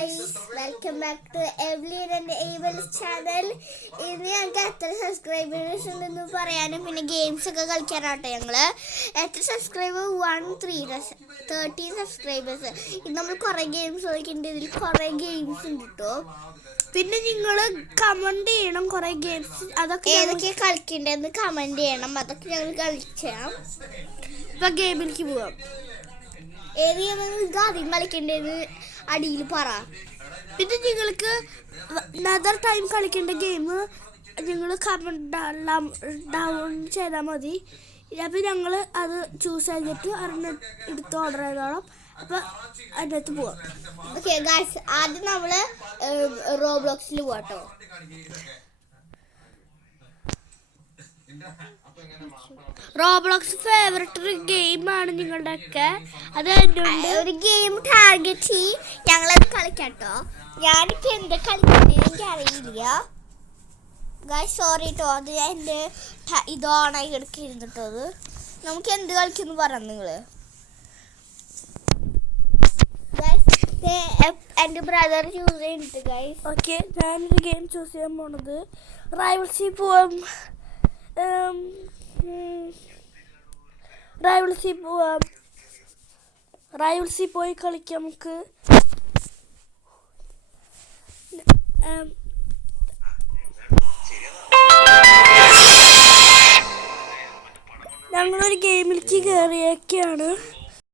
guys, welcome back to Evelyn and Abel's channel. ഇന്ന് ഞങ്ങൾക്ക് എത്ര സബ്സ്ക്രൈബേഴ്സ് ഉണ്ടെന്ന് പറയാനും പിന്നെ ഗെയിംസ് ഒക്കെ കളിക്കാനാട്ടോ ഞങ്ങള്. എത്ര സബ്സ്ക്രൈബർ 13 സബ്സ്ക്രൈബേഴ്സ്. ഇന്ന് നമ്മൾ കുറേ ഗെയിംസ് കളിക്കുന്നുണ്ട്. ഇതിൽ കുറേ ഗെയിംസ് ഉണ്ട് കേട്ടോ. പിന്നെ നിങ്ങൾ കമന്റ് ചെയ്യണം കുറേ ഗെയിംസ് അതൊക്കെ ഏതൊക്കെ കളിക്കണ്ടെന്ന് കമന്റ് ചെയ്യണം. അതൊക്കെ ഞങ്ങൾ കളിച്ചാം. ഇപ്പൊ ഗെയിമിലേക്ക് പോവാം. ഏത് ഗെയിം നിങ്ങൾക്ക് ആദ്യം കളിക്കേണ്ടത് അടിയിൽ പറ. പിന്നെ നിങ്ങൾക്ക് അനദർ ടൈം കളിക്കേണ്ട ഗെയിം നിങ്ങൾ കമന്റ് ഡൗൺ ചെയ്താൽ മതി. അപ്പം ഞങ്ങൾ അത് ചൂസ് ചെയ്തിട്ട് ഒരെണ്ണം എടുത്ത് ഓർഡർ ചെയ്തോളാം. അപ്പം അതിനകത്ത് പോവാം. ഓക്കെ ഗൈസ്, ആദ്യം നമ്മൾ റോബ്ലോക്സിൽ പോവാട്ടോ. റോബ്ലോക്സ് ഫേവററ്റ് ഗെയിമാണ് നിങ്ങളുടെ ഒക്കെ. അത് ഒരു ഗെയിം ടാർഗറ്റ് ചെയ്ത് ഞങ്ങളത് കളിക്കാട്ടോ. ഞാനിപ്പോൾ എന്താ കളിക്കുന്നത് എനിക്ക് അറിയില്ല ഗൈസ്, സോറി കേട്ടോ. അത് എൻ്റെ ഇത് ഓണായി എടുക്കിരുന്നു കേട്ടോ. അത് നമുക്ക് എന്ത് കളിക്കുന്നു പറയാം നിങ്ങൾ. എൻ്റെ ബ്രദർ ചൂസ് ചെയ്യുന്നുണ്ട് ഗൈസ്. ഓക്കെ, ഞാനൊരു ഗെയിം ചൂസ് ചെയ്യാൻ പോണത് റൈവൽസിൽ പോവാം. റൈവൽസിൽ പോയി കളിക്കാം നമുക്ക്. ഞങ്ങളൊരു ഗെയിമിലേക്ക് കയറിയൊക്കെയാണ്.